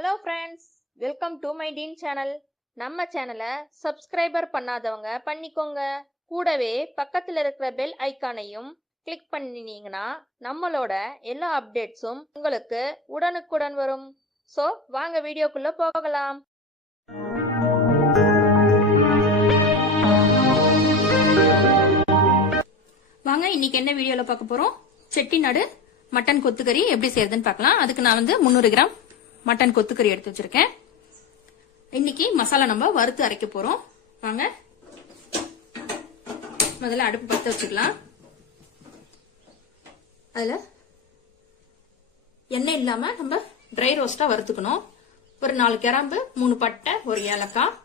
Hello friends welcome to my teen channel நம்ம சேனலை subscriber பண்ணாதவங்க பண்ணிக்கோங்க. கூடவே பக்கத்தில் இருக்கிற பெல் ஐக்கானையும் கிளிக் பண்ணினீங்கன்னா நம்மளோட எல்லா அப்டேட்ஸும் உங்களுக்கு உடனுக்குடன் வரும். ஸோ வாங்க வீடியோக்குள்ளே போகலாம். வாங்க இன்னைக்கு என்ன வீடியோல பார்க்க போறோம்? செட்டிநாடு மட்டன் கொத்துக்கறி எப்படி செய்யறதுன்னு பார்க்கலாம். அதுக்கு நான் வந்து 300 கிராம் மட்டன் கொத்துக்கறி எடுத்து வச்சிருக்கேன். இன்னைக்கு மசாலா நம்ம வறுத்து அரைக்க போறோம். வாங்க. முதல்ல அடுப்பு பத்த வச்சுக்கலாம். அதுல எண்ணெய் இல்லாம நம்ம ட்ரை ரோஸ்டா வறுத்துக்கணும். ஒரு நாலு கிராம்பு மூணு பட்டை ஒரு ஏலக்காய்.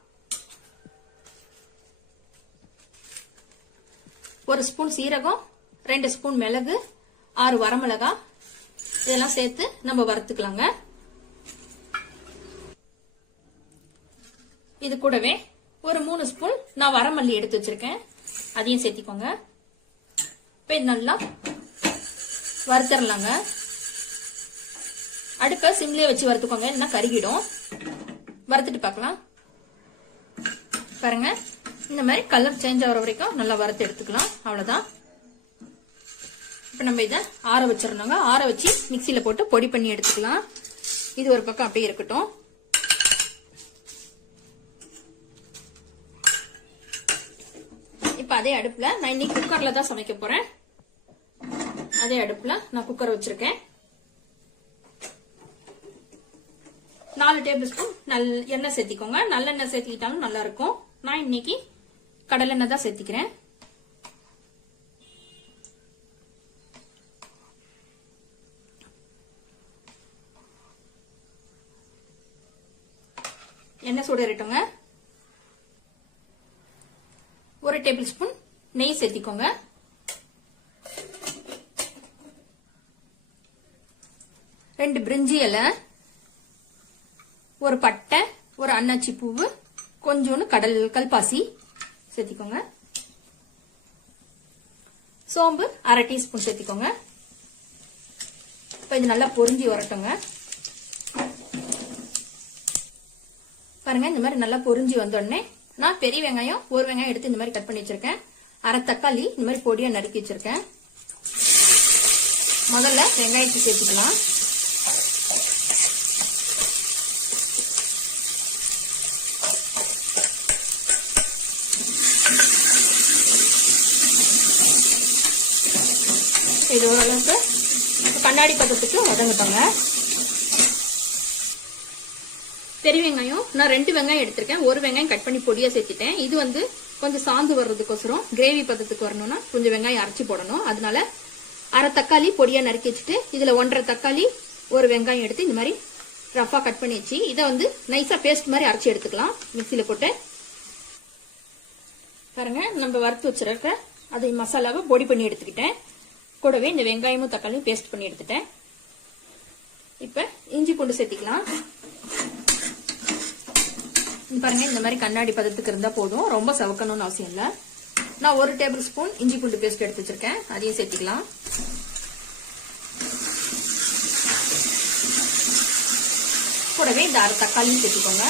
ஒரு ஸ்பூன் சீரகம் ரெண்டு ஸ்பூன் மிளகு ஆறு வரமிளகா இதெல்லாம் சேர்த்து நம்ம வறுத்துக்கலாங்க. இது கூடவே ஒரு மூணு ஸ்பூன் நான் வரமல்லி எடுத்து வச்சிருக்கேன். அதையும் சேர்த்திக்கோங்க. இப்போ நல்லா வறுத்தரலாங்க. அடுப்பை சிம்லேயே வச்சு வறுத்துக்கோங்க இல்லைன்னா கருகிடும். வறுத்துட்டு பார்க்கலாம். பாருங்க இந்த மாதிரி கலர் சேஞ்ச் ஆகிற வரைக்கும் நல்லா வறுத்து எடுத்துக்கலாம். அவ்வளவுதான். இப்போ நம்ம இதை ஆற வச்சிடணுங்க. ஆற வச்சு மிக்சியில் போட்டு பொடி பண்ணி எடுத்துக்கலாம். இது ஒரு பக்கம் அப்படியே இருக்கட்டும். இப்போ அதே அடுப்பில் நான் இன்னைக்கு குக்கரில் தான் சமைக்க போகிறேன் அதே அடுப்பில் நான் குக்கர் வச்சிருக்கேன். நாலு டேபிள் ஸ்பூன் நல் எண்ணெய் சேர்த்திக்கோங்க. நல்லெண்ணெய் சேர்த்திக்கிட்டாலும் நல்லா இருக்கும் நான் இன்னைக்கு கடலெண்ணெய் தான் சேர்த்திக்கிறேன். எண்ணெய் சூடு இருக்கட்டுங்க ஒரு டேபிள் ஸ்பூன் நெய் சேர்த்திக்கோங்க. ரெண்டு பிரிஞ்சி இலை ஒரு பட்டை ஒரு அன்னாச்சி பூவு கொஞ்சோண்டு கடல் கல்பாசி சேர்த்திக்கோங்க. சோம்பு அரை டீஸ்பூன் சேர்த்திக்கோங்க. இப்போ இது நல்லா பொரிஞ்சு வரட்டுங்க. பாருங்க இந்த மாதிரி நல்லா பொரிஞ்சு வந்தோடனே நான் பெரிய வெங்காயம் ஒரு வெங்காயம் எடுத்து இந்த மாதிரி கட் பண்ணி வச்சிருக்கேன். அரை தக்காளி இந்த மாதிரி பொடியா நறுக்கி வச்சிருக்கேன். முதல்ல வெங்காயத்தை சேர்த்துக்கலாம். இது ஓரளவுக்கு கண்ணாடி பக்கத்துக்கு வதங்கட்டோங்க பெரிய வெங்காயம் நான் ரெண்டு வெங்காயம் எடுத்திருக்கேன். ஒரு வெங்காயம் கட் பண்ணி பொடியா சேர்த்துட்டேன். இது வந்து கொஞ்சம் சாந்து வர்றதுக்கோசரம் கிரேவி பதத்துக்கு வரணும்னா கொஞ்சம் வெங்காயம் அரைச்சி போடணும். அதனால அரை தக்காளி பொடியா நறுக்கி வச்சுட்டு இதுல ஒன்றரை தக்காளி ஒரு வெங்காயம் எடுத்து இந்த மாதிரி ரஃபா கட் பண்ணி வச்சு இதை வந்து நைஸா பேஸ்ட் மாதிரி அரைச்சி எடுத்துக்கலாம். மிக்சியில போட்டு. பாருங்க நம்ம வறுத்து வச்சிருக்க அதை மசாலாவை பொடி பண்ணி எடுத்துக்கிட்டேன். கூடவே இந்த வெங்காயமும் தக்காளியும் பேஸ்ட் பண்ணி எடுத்துட்டேன். இப்ப இஞ்சி பூண்டு சேர்த்திக்கலாம். பாருங்க இந்த மாதிரி கண்ணாடி பதத்துக்கு இருந்தா போதும். ரொம்ப சவக்கணும்னு அவசியம் இல்ல. நான் ஒரு டேபிள் ஸ்பூன் இஞ்சி பூண்டு பேஸ்ட் எடுத்து வச்சிருக்கேன். அதையும் சேர்த்துக்கலாம். கூடவே இந்த அரை தக்காளியும் சேர்த்துக்கோங்க.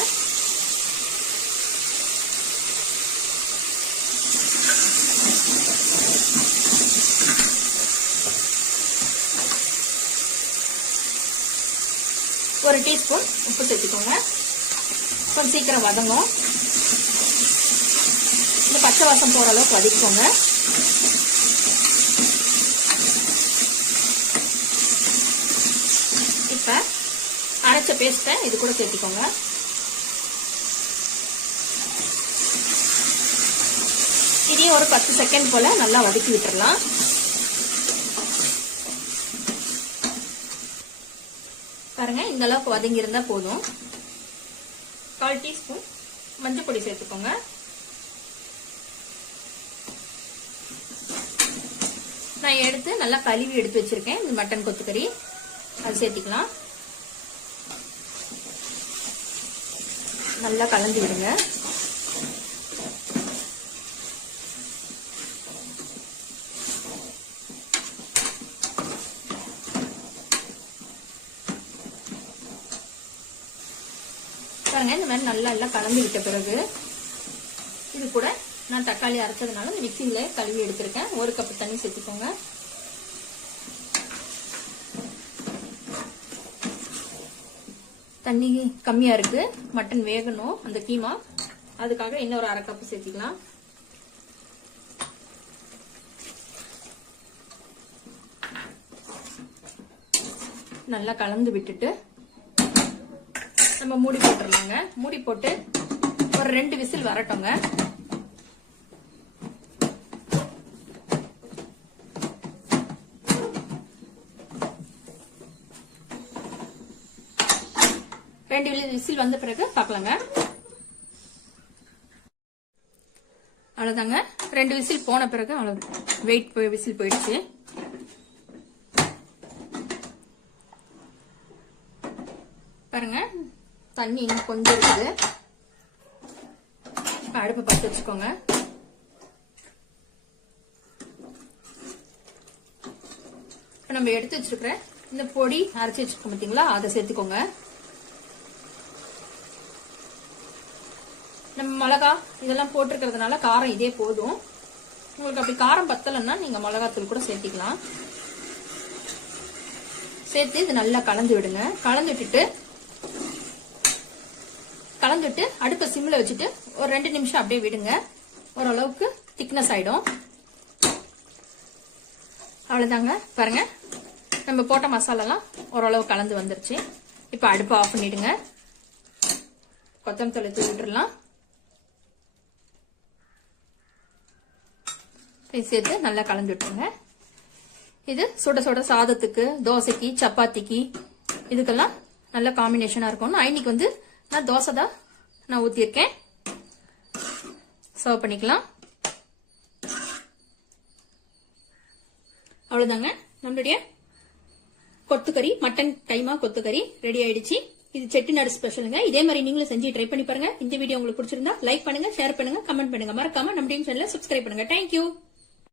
ஒரு டீஸ்பூன் உப்பு சேர்த்துக்கோங்க. கொஞ்சம் சீக்கிரம் வதங்கும் இந்த பச்சை வாசம் போகிற அளவுக்கு வதக்கிக்கோங்க. இப்போ அரைச்ச பேஸ்ட்டை இது கூட சேர்த்திக்கோங்க. இதையும் ஒரு பத்து செகண்ட் போல நல்லா வதக்கி விட்டுறலாம். பாருங்க இந்த அளவுக்கு வதங்கி இருந்தா போதும். கால் டீஸ்பூன் மஞ்சள் பொடி சேர்த்துக்கோங்க. நான் எடுத்து நல்லா கழுவி எடுத்து வச்சிருக்கேன். இந்த மட்டன் கொத்துக்கறி. அது சேர்த்திக்கலாம். நல்லா கலந்து விடுங்க. பாருங்க இந்த மாதிரி நல்லா எல்லாம் கலந்து விட்ட பிறகு இது கூட நான் தக்காளி அரைச்சதுனால இந்த கழுவி எடுத்திருக்கேன். ஒரு கப் தண்ணி சேர்த்துக்கோங்க. தண்ணி கம்மியா இருக்கு. மட்டன் வேகணும் அந்த கீமா. அதுக்காக இன்னொரு அரை கப் சேர்த்திக்கலாம். நல்லா கலந்து விட்டுட்டு நம்ம மூடி போட்டுடலாங்க மூடி போட்டு ஒரு ரெண்டு விசில் வரட்டுங்க. ரெண்டு விசில் வந்த பிறகு பார்க்கலாங்க அவ்வளவுதாங்க. ரெண்டு விசில் போன பிறகு அவ்வளவு வெயிட் போய் விசில் போயிடுச்சு. பாருங்க. தண்ணி இன்னும் கொஞ்சம் இருக்குது. இப்ப அடுப்பை பத்து வச்சுக்கோங்க. இப்ப நம்ம எடுத்து வச்சிருக்கிற இந்த பொடி அரைச்சி வச்சிருக்கோம் பாத்தீங்களா? அதை சேர்த்துக்கோங்க. நம்ம மிளகா இதெல்லாம் போட்டிருக்கிறதுனால காரம் இதே போதும். உங்களுக்கு அப்படி காரம் பத்தலைன்னா நீங்க மிளகாத்தூள் கூட சேர்த்திக்கலாம். சேர்த்து இது நல்லா கலந்து விடுங்க. கலந்து விட்டுட்டு கலந்து விட்டு அடுப்பை சிம்ல வச்சுட்டு ஒரு ரெண்டு நிமிஷம் அப்படியே விடுங்க. ஓரளவுக்கு திக்னஸ் ஆயிடும். அவ்வளவுதாங்க. பாருங்க. நம்ம போட்ட மசாலாலாம் ஓரளவு கலந்து வந்துருச்சு. இப்போ அடுப்பை ஆஃப் பண்ணிடுங்க. கொத்தமல்லி தூவி விட்டுடலாம் சேர்த்து நல்லா கலந்து விட்டுருங்க. இது சுட சுட சாதத்துக்கு தோசைக்கு சப்பாத்திக்கு இதுக்கெல்லாம் நல்ல காம்பினேஷனா இருக்கும் நான் இன்னைக்கு வந்து நான் தோசை தான் நான் ஊத்திருக்கேன் சர்வ் பண்ணிக்கலாம். அவ்வளவுதாங்க. நம்மளுடைய கொத்துக்கறி மட்டன் கைமா கொத்துக்கறி ரெடி ஆயிடுச்சு. இது செட்டிநாடு ஸ்பெஷலுங்க இதே மாதிரி நீங்களும் செஞ்சு ட்ரை பண்ணி பாருங்க. இந்த வீடியோ உங்களுக்கு பிடிச்சிருந்தா லைக் பண்ணுங்க ஷேர் பண்ணுங்க கமெண்ட் பண்ணுங்க. மறக்காம நம்ம சேனல சப்ஸ்கிரைப் பண்ணுங்க. தேங்க்யூ